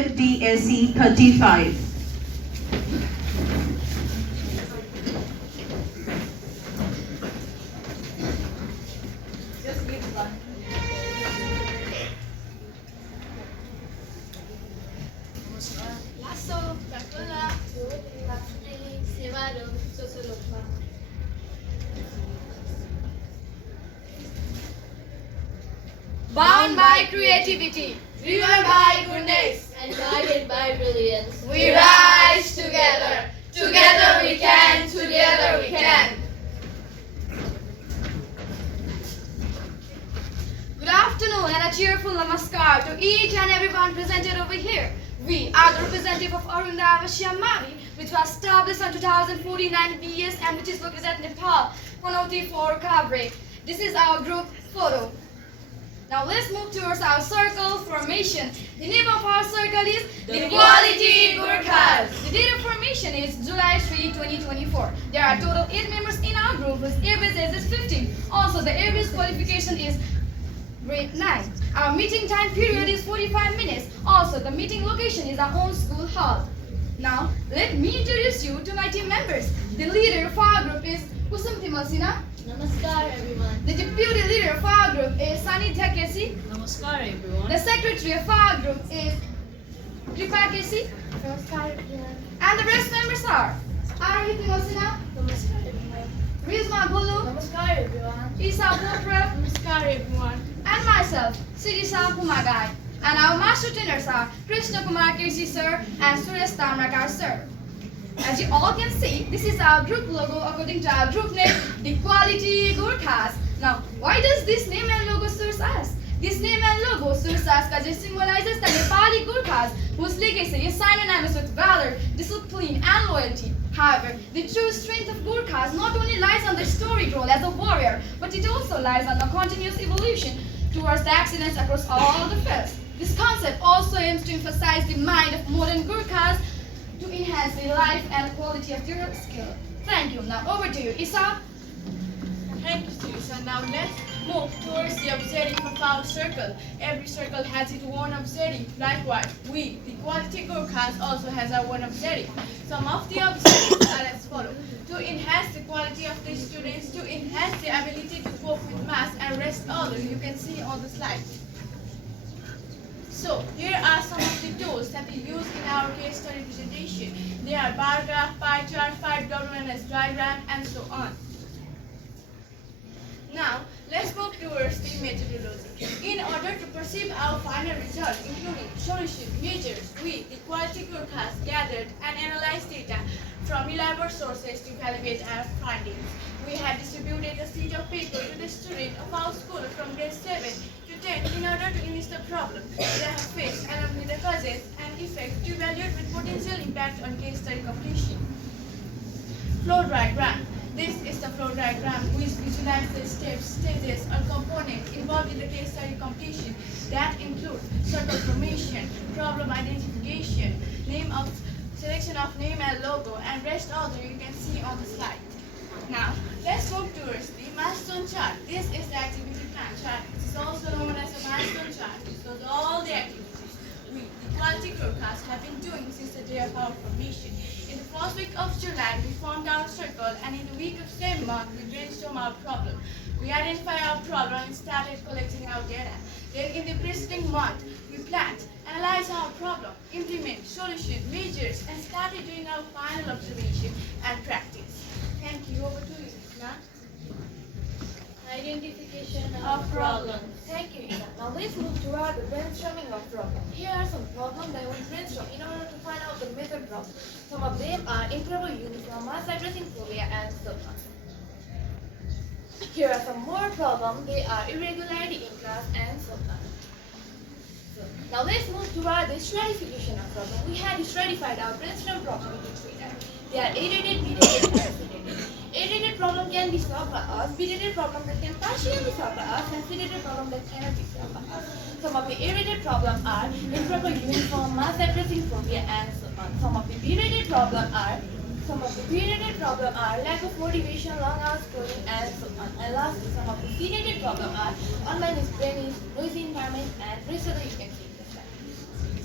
FDSE 35. Bound by creativity, driven by goodness, and guided by brilliance, we rise together. Together we can, together we can. Good afternoon and a cheerful namaskar to each and everyone presented over here. We are the representative of Arunda Mavi, which was established in 2014 and BS and which is located at Nepal, Panoti for Kabre. This is our group photo. Now let's move towards our circle formation. The name of our circle is the Quality Gurkhas. The date of formation is July 3, 2024. There are total 8 members in our group whose average age is 15. Also, the average qualification is grade 9. Our meeting time period is 45 minutes. Also, the meeting location is our own school hall. Now, let me introduce you to my team members. The leader of our group is Kusum Timalsina. Namaskar everyone. The deputy leader of our group is Sanidhya Kesi. Namaskar everyone. The secretary of our group is Kripa Kesi. Namaskar everyone. And the rest members are Arahit Timalsina, Namaskar everyone. Rizma Gulu, Namaskar everyone. Isa Bhopra, Namaskar everyone. and myself, Sirisa Pumagai. And our master trainers are Krishna Kumar Kirsi sir and Suresh Tamrakar sir. As you all can see, this is our group logo according to our group name, the Quality Gurkhas. Now, why does this name and logo serve us? This name and logo serves us because it symbolizes the Nepali Gurkhas, whose legacy is synonymous with valor, discipline, and loyalty. However, the true strength of Gurkhas not only lies on their storied role as a warrior, but it also lies on the continuous evolution towards the excellence across all the fields. This concept also aims to emphasize the mind of modern Gurkhas to enhance the life and quality of their skill. Thank you. Now over to you, Isa. Thank you, Teresa. Now let's move towards the objective of our circle. Every circle has its own objective. Likewise, we, the Quality Gurkhas, also has our own objective. Some of the objectives are as follows. To enhance the quality of the students, to enhance the ability to cope with maths and rest other, you can see on the slide. So, here are some of the tools that we use in our case study presentation. They are bar graph, pie chart, 5WNS diagram, and so on. Now, let's move towards the methodology. In order to perceive our final result, including solution, measures, we, the Quality Gurkhas, gathered and analyzed data from reliable sources to validate our findings. We had distributed a sheet of paper to the student of our school from grade 7 to 10 in order to list the problem they have faced along with the causes and effects to evaluate with potential impact on case study completion. Flow diagram. This is the flow diagram which visualizes the steps, stages, or components involved in the case study completion that include circle formation, problem identification, selection of name and logo, and rest other you can see on the slide. Now, let's move towards the milestone chart. This is the activity plan chart. It is also known as a milestone chart. It shows all the activities we, the Quality Gurkhas, have been doing since the day of our formation. In the first week of July, we formed our circle, and in the week of same month, we brainstormed our problem. We identified our problem and started collecting our data. Then in the preceding month, we planned, analyzed our problem, implement solution, measures, and started doing our final observation and practice. Thank you. Over to you, Isna. Identification of problems. Thank you, Ina. Now let's move toward the brainstorming of problems. Here are some problems that we brainstorm in order to find out the method problems. Some of them are improper uniform mass addressing phobia and so on. Here are some more problems. They are irregularity in class and so on. Now let's move toward the stratification of problems. We had stratified our brainstorm problem into 3 types. They are A-rated, B-rated, and C-rated. A-rated problem can be solved by us, B-rated problem that can partially be solved by us, and C-rated problem that cannot be solved by us. Some of the A-rated problems are improper uniform mass addressing phobia and so on. Some of the B-rated problems are lack of motivation, long hours schooling, and so on. And lastly, some of the C-rated problems are online is brainy, noisy environment, and rest of the you can see in the slide.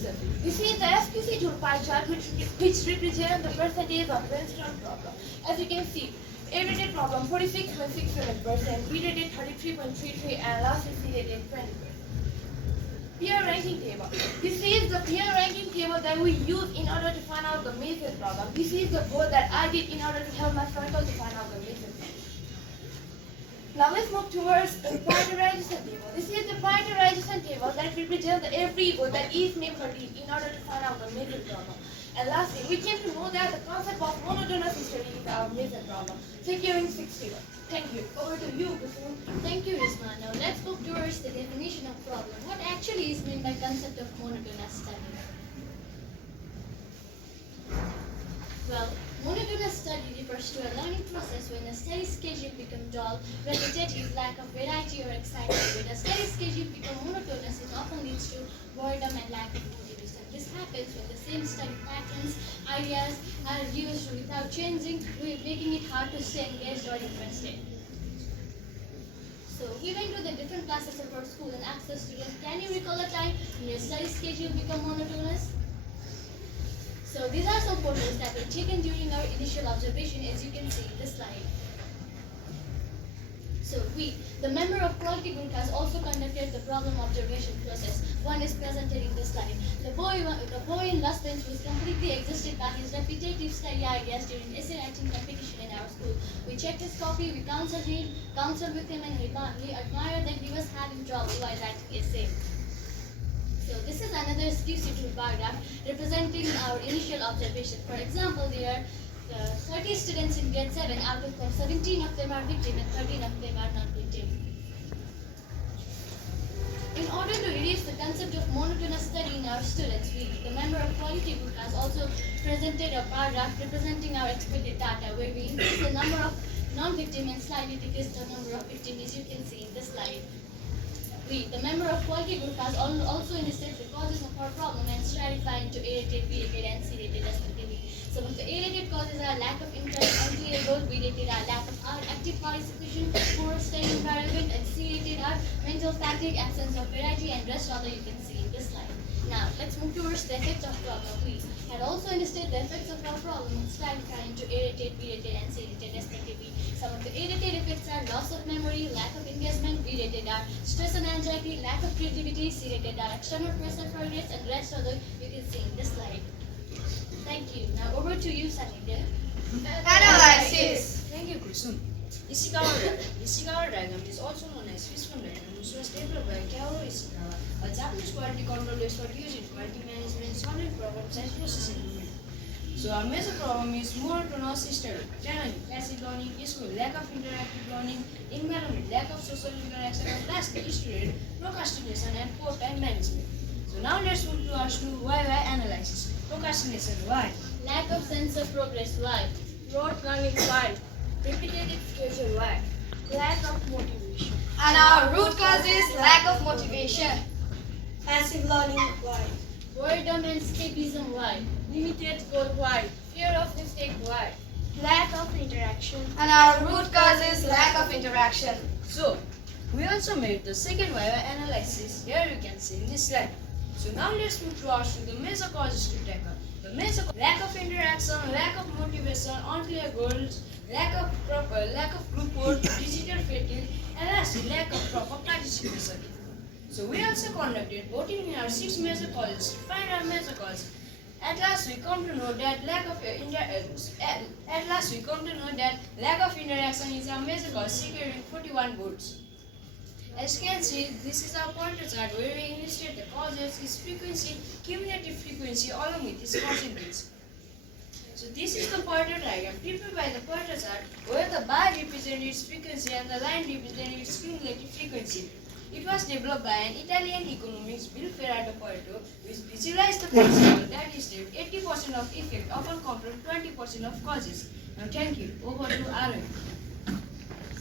So this is the SQC tool pie chart which represents the percentage of brainstorm problem. As you can see, A-rated problem 46.67%, B-rated 33.33%, and last is C-rated 20%. Peer ranking table. This is the peer ranking table that we use in order to find out the method problem. This is the board that I did in order to help my circle to find out the method problem. Now let's move towards the prioritization table. This is the prioritization table that represents every vote that each member did in order to find out the method problem. And lastly, we came to know that the concept of monotonous history is our method problem, securing 60. Thank you. Over to you, Kusun. Thank you, Risma. Now let's move towards the definition of problem. What actually is meant by concept of monotonous study? Well, monotonous study refers to a learning process when a study schedule becomes dull, repetitive, lack of variety or excitement. When a study schedule becomes monotonous, it often leads to boredom and lack of motivation. This happens when the same study patterns, ideas are used without changing, making it hard to stay engaged or interested. So we went to the different classes of our school and asked the students, can you recall a time when your study schedule became monotonous? So these are some photos that were taken during our initial observation, as you can see in the slide. So we, the member of quality group, has also conducted the problem observation process. One is presented in the slide. The boy in last bench was completely exhausted by his repetitive study ideas during essay writing competition in our school. We checked his copy, we counseled with him, and he admired that he was having trouble while writing essay. So this is another SQC2 bar graph representing our initial observation. For example, there are 30 students in grade 7, out of whom 17 of them are victim and 13 of them are not victim. In order to reduce the concept of monotonous study in our students, we, the member of quality group, has also presented a bar graph representing our expected data, where we increase the number of non-victim and slightly decrease the number of victims, as you can see in the slide. We, the member of quality group, has also enlisted the causes of our problem and stratified into A-rated, B-rated, and C-rated respectively. Some of the A-rated causes are lack of interest, unclear goal. B-rated are lack of active participation, poor study environment, and C-rated are mental fatigue, absence of variety, and rest other you can see in this slide. Now, let's move towards the effects of problem. We had also enlisted the effects of our problem and stratified into A-rated, B-rated, and C-rated respectively. Some of the A-rated effects are loss of memory, lack of engagement. B-rated are stress and anxiety, lack of creativity. C-rated are external pressure for grades, and rest other you can see in this slide. Thank you. Now over to you, Sanidya. Analysis. Thank you, Kusun. Ishikawa diagram is also known as fishbone diagram, which was developed by Kaoru Ishikawa, a Japanese quality control expert used in quality management, solving problems, and process improvement. So our major problem is monotonous study, challenge, passive learning, school, lack of interactive learning, environment, lack of social interaction, and lastly, student procrastination and poor time management. So now let's move to our why analysis. Procrastination, why? Lack of sense of progress. Why? Rote learning, why? Repetitive schedule, why? Lack of motivation. And our root cause is lack of motivation. Passive learning, why? Boredom and escapism. Why? Limited goal, why? Fear of mistake, why? Lack of interaction. And our root cause is lack of interaction. So, we also made the second why analysis. Here you can see in this slide. So now let's move to the major causes to tackle. The major lack of interaction, lack of motivation, unclear goals, lack of group work, digital fatigue, and lastly, lack of proper participation. So we also conducted voting in our 6 major causes to find our major causes. At last we come to know that lack of interaction is our major cause, securing 41 votes. As you can see, this is our pointer chart where we enlisted the causes, its frequency, cumulative frequency along with its percentage. So this is the pointer diagram prepared by the pointer chart where the bar represents its frequency and the line represents its cumulative frequency. It was developed by an Italian economist, Bill Ferrato, which visualized the principle that is that 80% of effect often come from 20% of causes. Now thank you. Over to Aaron.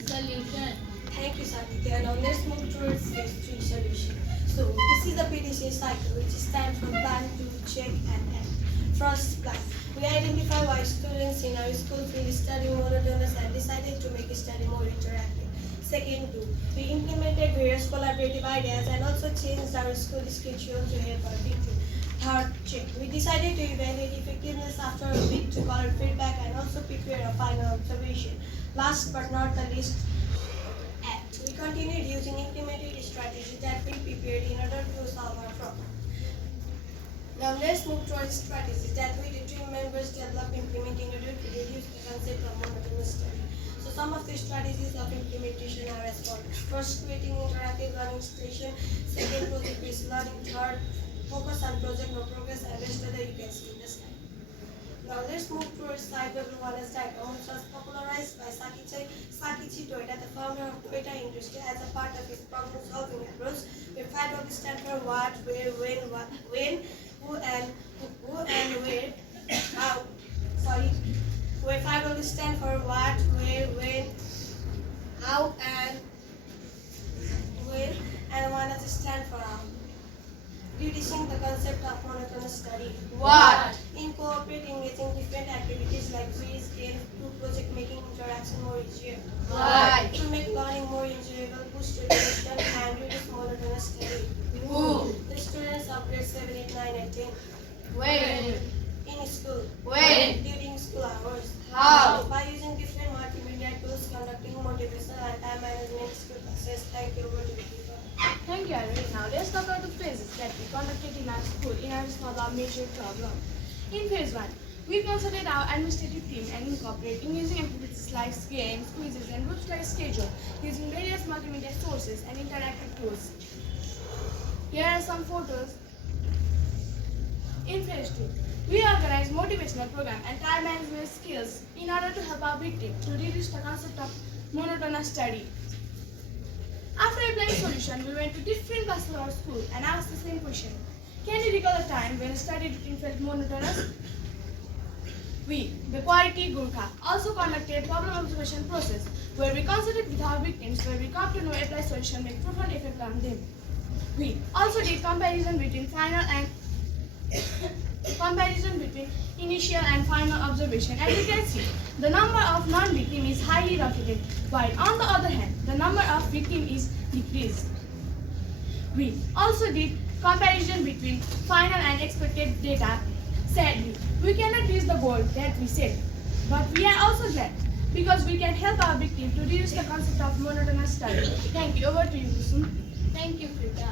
Solution. Thank you, Sanidya. Now let's move towards phase 3 solution. So this is the PDCA cycle, which stands for plan, do, check, and act. First, plan. We identify why students in our school feel study monotonous and decided to make study more interactive. Second, do. We implemented various collaborative ideas and also changed our school schedule to help our victim. third, check. We decided to evaluate effectiveness after a week to collect feedback and also prepare a final observation. Last but not the least, act. We continued using implemented strategies that we prepared in order to solve our problem. Now let's move towards strategies that we, the team members, develop implementing in order to reduce the concept of monotonous study. So some of the strategies of implementation are as follows. First, creating interactive learning station. Second, project-based learning. Third, focus on project no progress, and rest of the you can see in the slide. Now let's move towards cyber-awareness diagram, which was popularized by Sakichi Toyota, the founder of Toyota Industry, as a part of his problem-solving approach. Where 5 stand for what, where, when, who and where, how. Where 5 stand for what, where, when, how, and where, and 1 stand for how. Reducing the concept of monotonous study. What? Incorporate engaging different activities like quiz, games, group project, making interaction more easier. Why? To make learning more enjoyable, boost retention, and reduce monotonous study. Who? The students of grade 7, 8, 9, and 10. When? In school. When? During school hours. How? By using different multimedia tools, conducting motivational and time management skill classes. Thank you. Over to you. Thank you, Irene. Now let's talk about the phases that we conducted in our school in order to solve our major problem. In phase 1, we consulted our administrative team and incorporating using activities like games, quizzes, and group study schedule using various multimedia sources and interactive tools. Here are some photos. In phase 2, we organized motivational program and time management skills in order to help our victims to reduce the concept of monotonous study. After applying solution, we went to different classes of our school and asked the same question. Can you recall a time when study routine felt monotonous? We, the Quality Gurkha, also conducted problem observation process where we consulted with our victims where we got to know apply solution make profound effect on them. We also did comparison between initial and final observation. As you can see, the number of non-victim is highly rocketed, while on the other hand, the number of victim is decreased. We also did comparison between final and expected data. Sadly, we cannot reach the goal that we set, but we are also glad because we can help our victim to reduce the concept of monotonous study. Thank you. Over to you, Kusum. Thank you, Frida.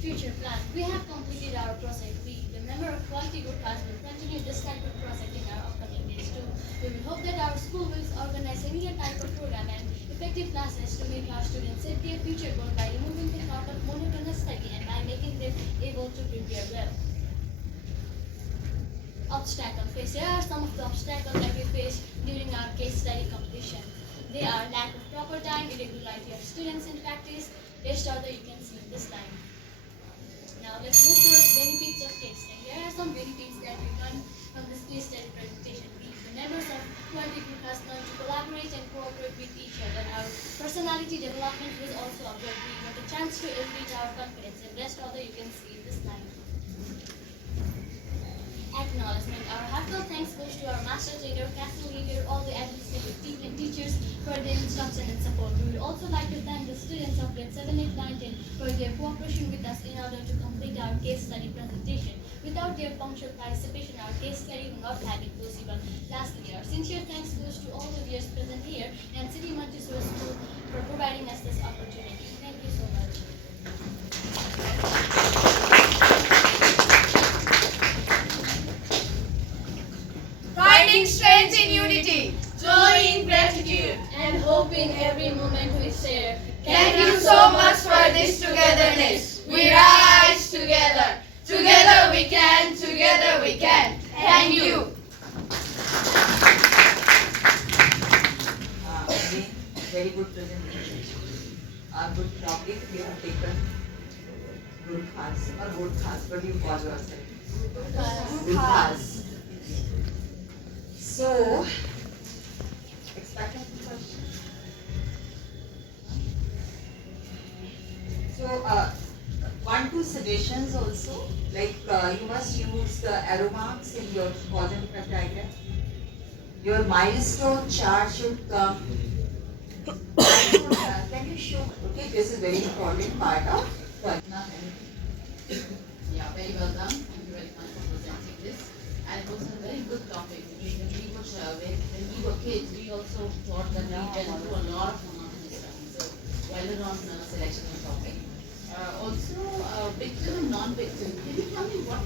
Future plan. We have completed our project. We, the member of Quality Gurkhas, will continue this type of project in our upcoming days too. We will hope that our school will organize similar type of program and effective classes to make our students set their future goal by removing them out of monotonous study and by making them able to prepare well. Obstacle face. Here are some of the obstacles that we face during our case study competition. They are lack of proper time, irregularity of students in practice. Rest order you can see in this line. Now let's move towards benefits of case study. Here are some benefits that we learned from this case study presentation. We, the members of Quality Group, has learned to collaborate and cooperate with each other. Our personality development was also observed. We got a chance to elevate our confidence. And rest order you can see in this line. Acknowledgement. Our heartfelt thanks goes to our master trainer, castle leader, all the administrative team and teachers for their instruction and support. We would also like to thank the students of grade 7, 8, 9, 10 for their cooperation with us in order to complete our case study presentation. Without their punctual participation, our case study would not have been possible. Lastly, our sincere thanks goes to all the viewers present here and City Montessori School for providing us this opportunity. Thank you so much. Finding strength in unity, joy in gratitude, And hope in every moment we share. thank you so much for this togetherness. We rise together. Together we can, together we can. Thank you. Again, very good presentation. Good topic. You have taken good class or good class. What do you call yourself? Good class. So, expecting questions. So, 1-2 suggestions also. Like you must use the arrow marks in your cause and effect diagram. Your milestone chart should come. Can you show? Okay, this is very important part of Kalpana. Yeah. Yeah, very well done. Thank you very much for presenting this. And it was a very good topic. When we were kids, we also thought that we went through a lot of monotonous stuff. So, well done on selection of topic. Also, victim and non-victim. Can you tell me what